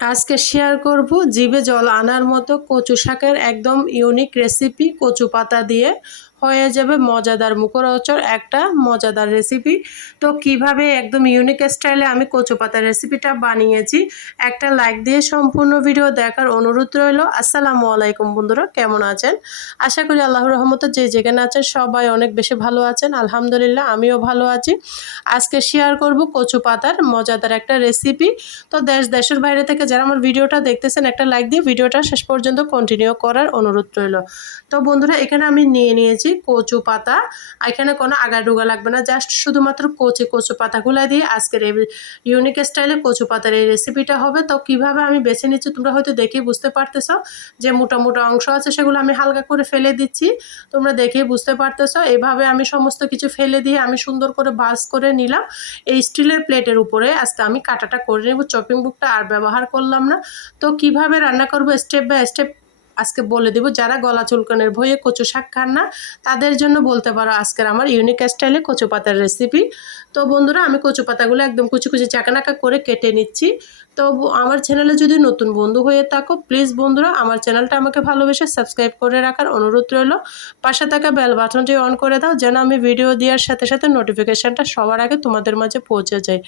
আজকে শেয়ার করব জিভে জল আনার মতো কচু শাকের একদম ইউনিক রেসিপি। কচু পাতা দিয়ে হয়ে যাবে মজাদার মুখরোচক একটা মজাদার রেসিপি। তো কিভাবে একদম ইউনিক স্টাইলে আমি কচু পাতার রেসিপিটা বানিয়েছি, একটা লাইক দিয়ে সম্পূর্ণ ভিডিও দেখার অনুরোধ রইল। আসসালামু আলাইকুম বন্ধুরা, কেমন আছেন? আশা করি আল্লাহর রহমতে যে যেখানে আছেন সবাই অনেক বেশি ভালো আছেন। আলহামদুলিল্লাহ আমিও ভালো আছি। আজকে শেয়ার করব কচু পাতার মজাদার একটা রেসিপি। তো দেশের বাইরে থেকে যারা আমার ভিডিওটা দেখতেছেন একটা লাইক দিয়ে ভিডিওটা শেষ পর্যন্ত কন্টিনিউ করার অনুরোধ রইল। তো বন্ধুরা, এখানে আমি নিয়েছি কচু পাতা। এখানে কোনো আগাডোগা লাগবে না, জাস্ট শুধুমাত্র কচু পাতাগুলো দিয়ে আজকের এই ইউনিক স্টাইলে কচু পাতার এই রেসিপিটা হবে। তো কিভাবে আমি বেছে নিচ্ছি তোমরা হয়তো দেখেই বুঝতে পারতেছ, যে মোটা মোটা অংশ আছে সেগুলো আমি হালকা করে ফেলে দিচ্ছি। তোমরা দেখেই বুঝতে পারতেছ, এভাবে আমি সমস্ত কিছু ফেলে দিয়ে আমি সুন্দর করে ভাঁজ করে নিলাম। এই স্টিলের প্লেটের উপরে আজকে আমি কাটাটা করে নেব, চপিং বুকটা আর ব্যবহার করলাম না। তো কিভাবে রান্না করব স্টেপ বাই স্টেপ আজকে বলে দিব। যারা গলা চুলকানের ভয়ে কচু শাক খান না তাদের জন্য বলতে পারো আজকের আমার ইউনিক স্টাইলে কচু পাতার রেসিপি। তো বন্ধুরা, আমি কচু পাতাগুলো একদম কুচি কুচি চাকানাকা করে কেটে নিচ্ছি। তো আমার চ্যানেলে যদি নতুন বন্ধু হয়ে থাকো, প্লিজ বন্ধুরা আমার চ্যানেলটা আমাকে ভালোবেসে সাবস্ক্রাইব করে রাখার অনুরোধ রইল। পাশে থাকা বেল বাটনটি অন করে দাও, যেন আমি ভিডিও দেওয়ার সাথে সাথে নোটিফিকেশানটা সবার আগে তোমাদের মাঝে পৌঁছে যায়।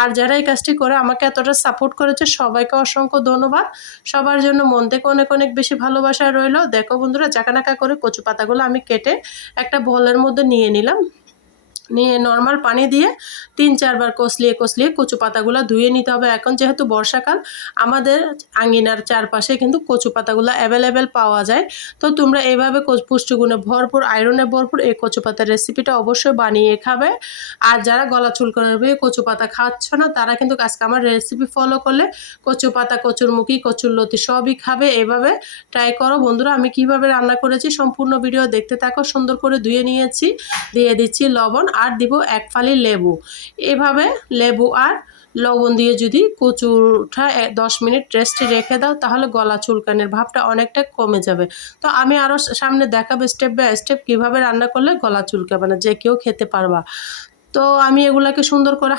আর যারা এই কাজটি করে আমাকে এতটা সাপোর্ট করেছে সবাইকে অসংখ্য ধন্যবাদ। সবার জন্য মন থেকে অনেক অনেক বেশি ভালোবাসা রইল। দেখো বন্ধুরা, চাকানাকা করে কচু পাতাগুলো আমি কেটে একটা বোলের মধ্যে নিয়ে নিলাম। নিয়ে নর্মাল পানি দিয়ে 3-4 বার কষলিয়ে কচু পাতাগুলো ধুয়ে নিতে হবে। এখন যেহেতু বর্ষাকাল, আমাদের আঙিনার চারপাশে কিন্তু কচু পাতাগুলো অ্যাভেলেবেল পাওয়া যায়। তো তোমরা এইভাবে পুষ্টিগুণে ভরপুর, আয়রনে ভরপুর এই কচু পাতার রেসিপিটা অবশ্যই বানিয়ে খাবে। আর যারা গলা চুলকানোর ভয়ে কচু পাতা খাচ্ছ না, তারা কিন্তু আজকে আমার রেসিপি ফলো করলে কচু পাতা, কচুরমুখী, কচুরলতি সবই খাবে। এভাবে ট্রাই করো বন্ধুরা। আমি কিভাবে রান্না করেছি সম্পূর্ণ ভিডিও দেখতে থাকো। সুন্দর করে ধুয়ে নিয়েছি, দিয়ে দিচ্ছি লবণ আর দিব 1 ফালি লেবু। এভাবে লেবু আর লবণ দিয়ে যদি কচুটা 10 মিনিট রেস্টে রেখে দাও, তাহলে গলা চুলকানির ভাবটা অনেকটা কমে যাবে। তো আমি আরও সামনে দেখাবো স্টেপ বাই স্টেপ কীভাবে রান্না করলে গলা চুলকাবে না, যে কেউ খেতে পারবা। তো আমি এগুলাকে সুন্দর করে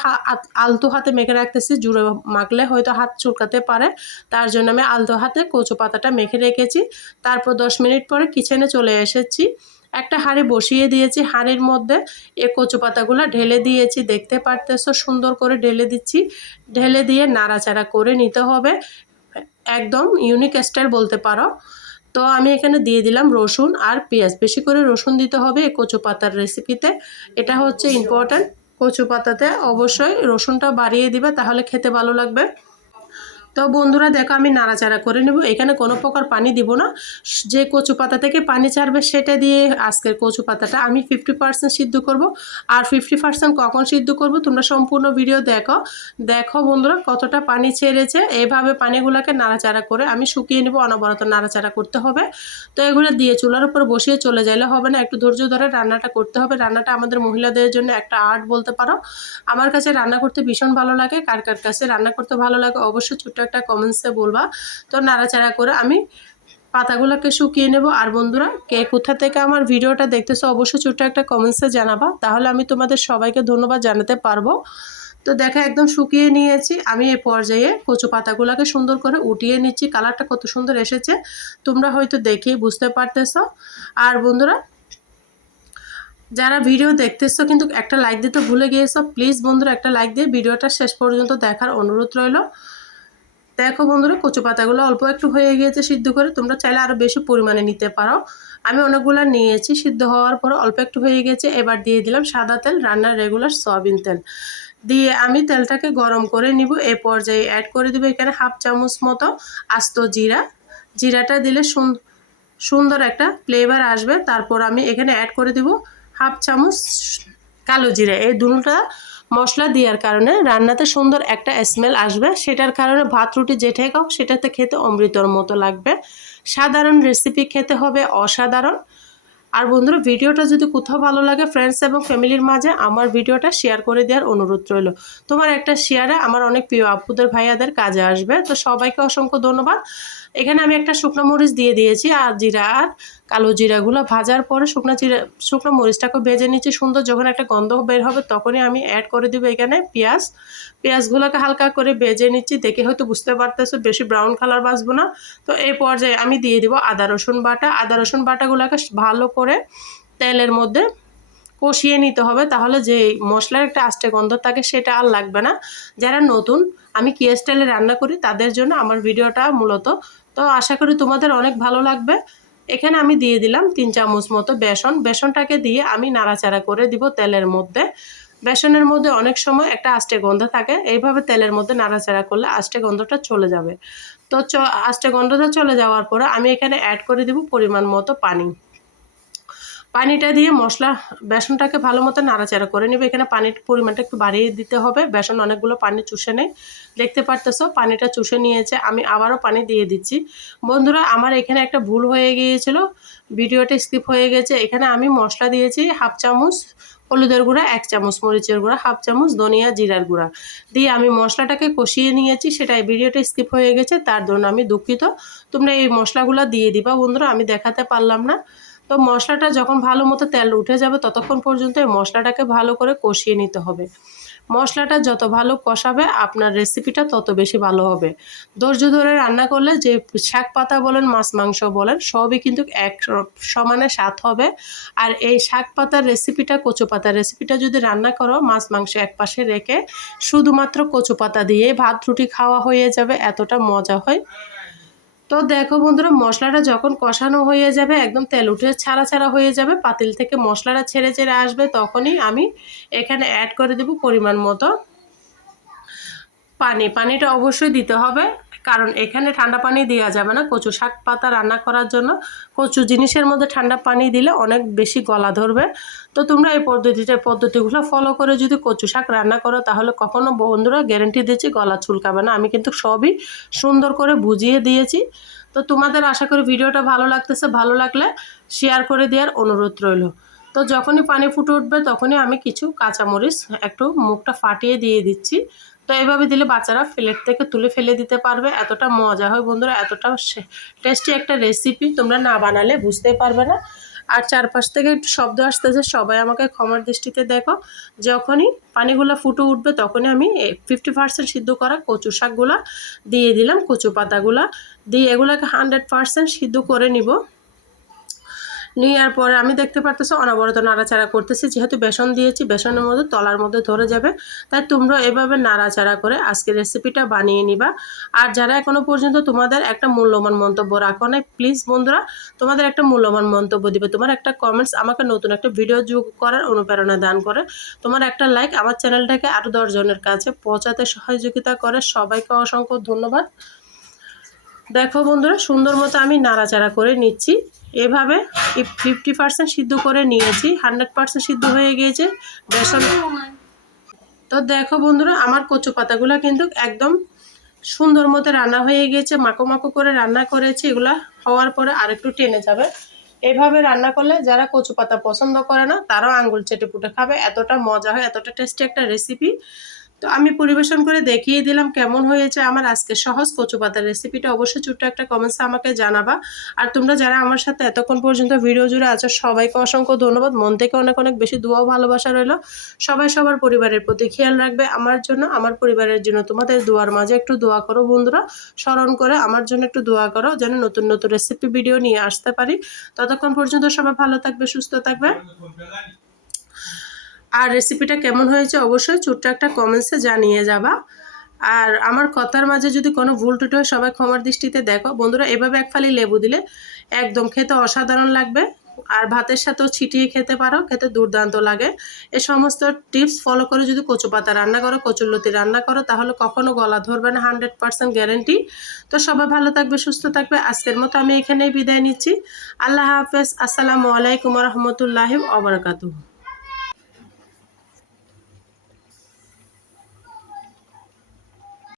আলতো হাতে মেখে রাখতেছি। জুড়ে মাখলে হয়তো হাত চুলকাতে পারে, তার জন্য আমি আলতো হাতে কচু পাতাটা মেখে রেখেছি। তারপর 10 মিনিট পরে কিচেনে চলে এসেছি। একটা হাঁড়ি বসিয়ে দিয়েছি, হাঁড়ির মধ্যে এই কচু পাতাগুলো ঢেলে দিয়েছি। দেখতে পারতেছো সুন্দর করে ঢেলে দিচ্ছি। ঢেলে দিয়ে নাড়াচাড়া করে নিতে হবে, একদম ইউনিক স্টাইল বলতে পারো। তো আমি এখানে দিয়ে দিলাম রসুন আর পেঁয়াজ। বেশি করে রসুন দিতে হবে এই কচু পাতার রেসিপিতে, এটা হচ্ছে ইম্পর্ট্যান্ট। কচু পাতাতে অবশ্যই রসুনটা বাড়িয়ে দিবে, তাহলে খেতে ভালো লাগবে। তো বন্ধুরা দেখো, আমি নাড়াচাড়া করে নেব। এখানে কোনো প্রকার পানি দিব না, যে কচু পাতা থেকে পানি ছাড়বে সেটা দিয়ে আজকের কচু পাতাটা আমি 50% সিদ্ধ করব। আর 50% কখন সিদ্ধ করব তোমরা সম্পূর্ণ ভিডিও দেখো। দেখো বন্ধুরা কতটা পানি ছেড়েছে। এইভাবে পানিগুলোকে নাড়াচাড়া করে আমি শুকিয়ে নেব, অনবরত নাড়াচাড়া করতে হবে। তো এগুলো দিয়ে চুলার উপর বসিয়ে চলে যাইলে হবে না, একটু ধৈর্য ধরে রান্নাটা করতে হবে। রান্নাটা আমাদের মহিলাদের জন্য একটা আর্ট বলতে পারো। আমার কাছে রান্না করতে ভীষণ ভালো লাগে। কার কার কাছে রান্না করতে ভালো লাগে অবশ্যই ছোট্ট একটা কমেন্টসে বলবা। তো নাড়াচাড়া করে আমি পাতাগুলোকে শুকিয়ে নেব। আর বন্ধুরা, কে কোথা থেকে আমার ভিডিওটা দেখতেছো অবশ্যই ছোট্ট একটা কমেন্টসে জানাবা, তাহলে আমি তোমাদের সবাইকে ধন্যবাদ জানাতে পারবো। তো দেখো একদম শুকিয়ে নিয়েছি আমি। এই পর্যায়ে কচু পাতাগুলোকে সুন্দর করে উঠিয়ে নিচ্ছি। কালারটা কত সুন্দর এসেছে তোমরা হয়তো দেখেই বুঝতে পারতেছো। আর বন্ধুরা, যারা ভিডিও দেখতেছো কিন্তু একটা লাইক দিতে ভুলে গিয়েছো, প্লিজ বন্ধুরা একটা লাইক দিয়ে ভিডিওটা শেষ পর্যন্ত দেখার অনুরোধ রইল। দেখো বন্ধুরা, কচু পাতাগুলো অল্প একটু হয়ে গিয়েছে সিদ্ধ করে, তোমরা চাইলে আরও বেশি পরিমাণে নিতে পারো। আমি অনেকগুলো নিয়েছি, সিদ্ধ হওয়ার পর অল্প একটু হয়ে গেছে। এবার দিয়ে দিলাম সাদা তেল, রান্নার রেগুলার সয়াবিন তেল। দিয়ে আমি তেলটাকে গরম করে নিব। এ পর্যায়ে অ্যাড করে দিব এখানে 1/2 চামচ মতো আস্ত জিরা। জিরাটা দিলে সুন্দর একটা ফ্লেভার আসবে। তারপর আমি এখানে অ্যাড করে দিব 1/2 চামচ কালো জিরা। এই দুটোটা মশলা দেওয়ার কারণে রান্নাতে সুন্দর একটা স্মেল আসবে, সেটার কারণে ভাত রুটি যেটাই খাও সেটাতে খেতে অমৃতর মতো লাগবে। সাধারণ রেসিপি খেতে হবে অসাধারণ। আর বন্ধুরা, ভিডিওটা যদি কোথাও ভালো লাগে ফ্রেন্ডস এবং ফ্যামিলির মাঝে আমার ভিডিওটা শেয়ার করে দেওয়ার অনুরোধ রইল। তোমার একটা শেয়ারে আমার অনেক প্রিয় আপুদের ভাইয়াদের কাজে আসবে। তো সবাইকে অসংখ্য ধন্যবাদ। এখানে আমি একটা শুকনো মরিচ দিয়ে দিয়েছি, আর জিরা আর কালো জিরাগুলো ভাজার পরে শুকনো মরিচটাকে ভেজে নিচ্ছি সুন্দর। যখন একটা গন্ধ বের হবে তখনই আমি অ্যাড করে দিব এখানে পেঁয়াজগুলোকে হালকা করে ভেজে নিচ্ছি। দেখে হয়তো বুঝতে পারতেছো বেশি ব্রাউন কালার ভাজবো না। তো এই পর্যায়ে আমি দিয়ে দিব আদা রসুন বাটাগুলোকে ভালো করে তেলের মধ্যে কষিয়ে নিতে হবে, তাহলে যে মশলার একটা আস্তে গন্ধ থাকে সেটা আর লাগবে না। যারা নতুন আমি কি স্টাইলে রান্না করি তাদের জন্য আমার ভিডিওটা মূলত। তো আশা করি তোমাদের অনেক ভালো লাগবে। এখানে আমি দিয়ে দিলাম 3 চামচ মতো বেসনটাকে দিয়ে আমি নাড়াচাড়া করে দিব তেলের মধ্যে। বেসনের মধ্যে অনেক সময় একটা আস্তে গন্ধ থাকে, এইভাবে তেলের মধ্যে নাড়াচাড়া করলে আস্তে গন্ধটা চলে যাবে। তো আস্তে গন্ধটা চলে যাওয়ার পরে আমি এখানে অ্যাড করে দিব পরিমাণ মতো পানিটা দিয়ে বেসনটাকে ভালো মতো নাড়াচাড়া করে নেবে। এখানে পানির পরিমাণটা একটু বাড়িয়ে দিতে হবে, বেসন অনেকগুলো পানি চুষে নেয়। দেখতে পারতেছো পানিটা চুষে নিয়েছে, আমি আবারও পানি দিয়ে দিচ্ছি। বন্ধুরা আমার এখানে একটা ভুল হয়ে গিয়েছিল, ভিডিওটা স্কিপ হয়ে গেছে। এখানে আমি মশলা দিয়েছি 1/2 চামচ হলুদের গুঁড়া, 1 চামচ মরিচের গুঁড়া, 1/2 চামচ ধনিয়া জিরার গুঁড়া দিয়ে আমি মশলাটাকে কষিয়ে নিয়েছি। সেটা ভিডিওটা স্কিপ হয়ে গেছে, তার জন্য আমি দুঃখিত। তোমরা এই মশলাগুলো দিয়ে দিবা বন্ধুরা, আমি দেখাতে পারলাম না। তো মশলাটা যখন ভালো মতো তেল উঠে যাবে ততক্ষণ পর্যন্ত এই মশলাটাকে ভালো করে কষিয়ে নিতে হবে। মশলাটা যত ভালো কষাবে আপনার রেসিপিটা তত বেশি ভালো হবে। ধৈর্য ধরে রান্না করলে যে শাক পাতা বলেন মাছ মাংস বলেন সবই কিন্তু এক সমানে স্বাদ হবে। আর এই শাক পাতার রেসিপিটা কচু পাতার রেসিপিটা যদি রান্না করো মাছ মাংস এক পাশে রেখে শুধুমাত্র কচু পাতা দিয়ে ভাত রুটি খাওয়া হয়ে যাবে, এতটা মজা হয়। তো দেখো বন্ধুরা মশলাটা যখন কষানো হয়ে যাবে একদম তেল উঠে ছাড়া হয়ে যাবে, পাতিল থেকে মশলাটা ছেড়ে আসবে, তখনই আমি এখানে অ্যাড করে দেব পরিমাণ মতো পানিটা অবশ্যই দিতে হবে, কারণ এখানে ঠান্ডা পানি দেওয়া যাবে না। কচু শাক পাতা রান্না করার জন্য কচু জিনিসের মধ্যে ঠান্ডা পানি দিলে অনেক বেশি গলা ধরবে। তো তোমরা এই পদ্ধতিগুলো ফলো করে যদি কচু শাক রান্না করো তাহলে কখনো বন্ধুরা গ্যারেন্টি দিচ্ছি গলা চুলকাবে না। আমি কিন্তু সবই সুন্দর করে বুঝিয়ে দিয়েছি। তো তোমাদের আশা করি ভিডিওটা ভালো লাগতেছে, ভালো লাগলে শেয়ার করে দেওয়ার অনুরোধ রইল। তো যখনই পানি ফুটে উঠবে তখনই আমি কিছু কাঁচামরিচ একটু মুখটা ফাটিয়ে দিয়ে দিচ্ছি। তো এইভাবে দিলে বাচ্চারা প্লেট থেকে তুলে ফেলে দিতে পারবে, এতটা মজা হয় বন্ধুরা, এতটা টেস্টি একটা রেসিপি তোমরা না বানালে বুঝতেই পারবে না। আর চারপাশ থেকে একটু শব্দ আসতেছে, সবাই আমাকে ক্ষমার দৃষ্টিতে দেখো। যখনই পানিগুলো ফুটে উঠবে তখনই আমি 50% সিদ্ধ করা কচু শাকগুলা দিয়ে দিলাম, কচু পাতাগুলা দিয়ে এগুলোকে 100% সিদ্ধ করে নিব। নেওয়ার পরে আমি দেখতে পারতেছি অনবরত নাড়াচাড়া করতেছি, যেহেতু বেসন দিয়েছি বেসনের মধ্যে তলার মধ্যে ধরে যাবে, তাই তোমরা এভাবে নাড়াচাড়া করে আজকের রেসিপিটা বানিয়ে নিবা। আর যারা এখনো পর্যন্ত তোমাদের একটা মূল্যবান মন্তব্য রাখো না, প্লিজ বন্ধুরা তোমাদের একটা মূল্যবান মন্তব্য দিবে। তোমার একটা কমেন্টস আমাকে নতুন একটা ভিডিও যোগ করার অনুপ্রেরণা দান করে, তোমার একটা লাইক আমার চ্যানেলটাকে আরও 10 জনের কাছে পৌঁছাতে সহযোগিতা করে। সবাইকে অসংখ্য ধন্যবাদ। দেখো বন্ধুরা সুন্দর মতো আমি নাড়াচাড়া করে নিচ্ছি। এভাবে 50% সিদ্ধ করে নিয়েছি, 100% সিদ্ধ হয়ে গিয়েছে বেসন। তো দেখো বন্ধুরা আমার কচু পাতাগুলো কিন্তু একদম সুন্দর মতো রান্না হয়ে গিয়েছে, মাখো মাখো করে রান্না করেছি। এগুলা হওয়ার পরে আরেকটু টেনে যাবে। এভাবে রান্না করলে যারা কচু পাতা পছন্দ করে না তারাও আঙ্গুল চেটে পুটে খাবে, এতটা মজা হয়, এতটা টেস্টি একটা রেসিপি। তো আমি পরিবেশন করে দেখিয়ে দিলাম কেমন হয়েছে আমার আজকে সহজ কচু পাতার রেসিপিটা। অবশ্যই ছোট্ট একটা কমেন্টসে আমাকে জানাবা। আর তোমরা যারা আমার সাথে এতক্ষণ পর্যন্ত ভিডিও জুড়ে আছো সবাইকে অসংখ্য ধন্যবাদ, মন থেকে অনেক অনেক বেশি দোয়া ও ভালোবাসা রইল। সবাই সবার পরিবারের প্রতি খেয়াল রাখবে, আমার জন্য আমার পরিবারের জন্য তোমাদের দোয়ার মাঝে একটু দোয়া করো বন্ধুরা, স্মরণ করে আমার জন্য একটু দোয়া করো যেন নতুন নতুন রেসিপি ভিডিও নিয়ে আসতে পারি। ততক্ষণ পর্যন্ত সবাই ভালো থাকবে, সুস্থ থাকবে। আর রেসিপিটা কেমন হয়েছে অবশ্যই ছোট্ট একটা কমেন্টসে জানিয়ে যাবা। আর আমার কথার মাঝে যদি কোনো ভুল টুটি হয় সবাই ক্ষমার দৃষ্টিতে দেখো বন্ধুরা। এভাবে এক ফালি লেবু দিলে একদম খেতে অসাধারণ লাগবে, আর ভাতের সাথেও ছিটিয়ে খেতে পারো, খেতে দুর্দান্ত লাগে। এই সমস্ত টিপস ফলো করে যদি কচু পাতা রান্না করো, কচুরলতি রান্না করো তাহলে কখনো গলা ধরবে না, 100% গ্যারেন্টি। তো সবাই ভালো থাকবে, সুস্থ থাকবে। আজকের মতো আমি এখানেই বিদায় নিচ্ছি। আল্লাহ হাফেজ, আসসালামু আলাইকুম রহমতুল্লাহি ওয়া বারাকাতুহু।